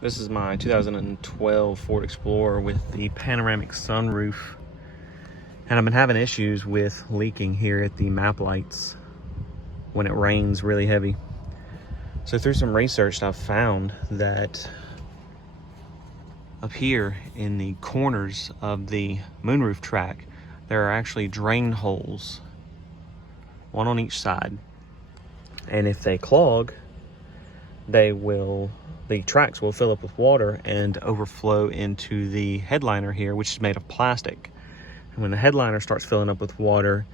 This is my 2012 Ford Explorer with the panoramic sunroof. And I've been having issues with leaking here at the map lights when it rains really heavy. So through some research, I've found that up here in the corners of the moonroof track, there are actually drain holes, one on each side. And if they clog, the tracks will fill up with water and overflow into the headliner here, which is made of plastic. And when the headliner starts filling up with water,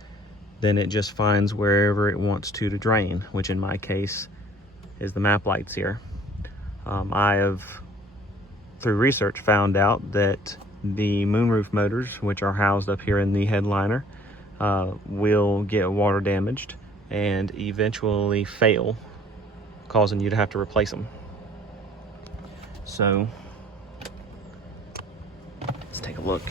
then it just finds wherever it wants to drain, which in my case is the map lights here. I have, through research, found out that the moonroof motors, which are housed up here in the headliner, will get water damaged and eventually fail, causing you to have to replace them. So let's take a look.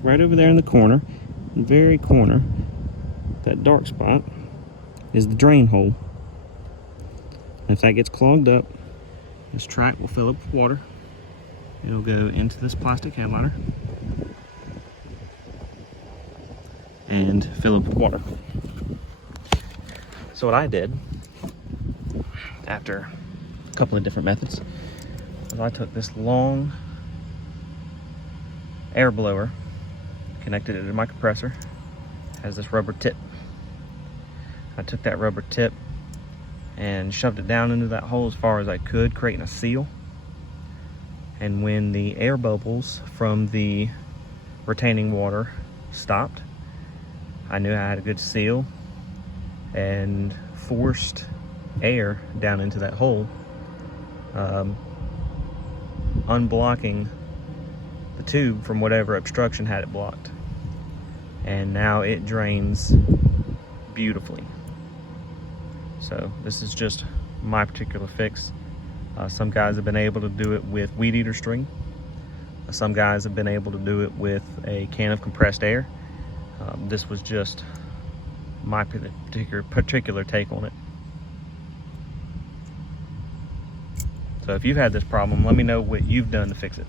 Right over there in the corner, the very corner, that dark spot is the drain hole. And if that gets clogged up, this track will fill up with water. It'll go into this plastic headliner and fill up with water. So what I did, after a couple of different methods, is I took this long air blower, connected it to my compressor, has this rubber tip. I took that rubber tip and shoved it down into that hole as far as I could, creating a seal. And when the air bubbles from the retaining water stopped, I knew I had a good seal and forced air down into that hole, unblocking the tube from whatever obstruction had it blocked. And now it drains beautifully. So this is just my particular fix. Some guys have been able to do it with weed eater string. Some guys have been able to do it with a can of compressed air. This was just my particular take on it. So if you've had this problem, let me know what you've done to fix it.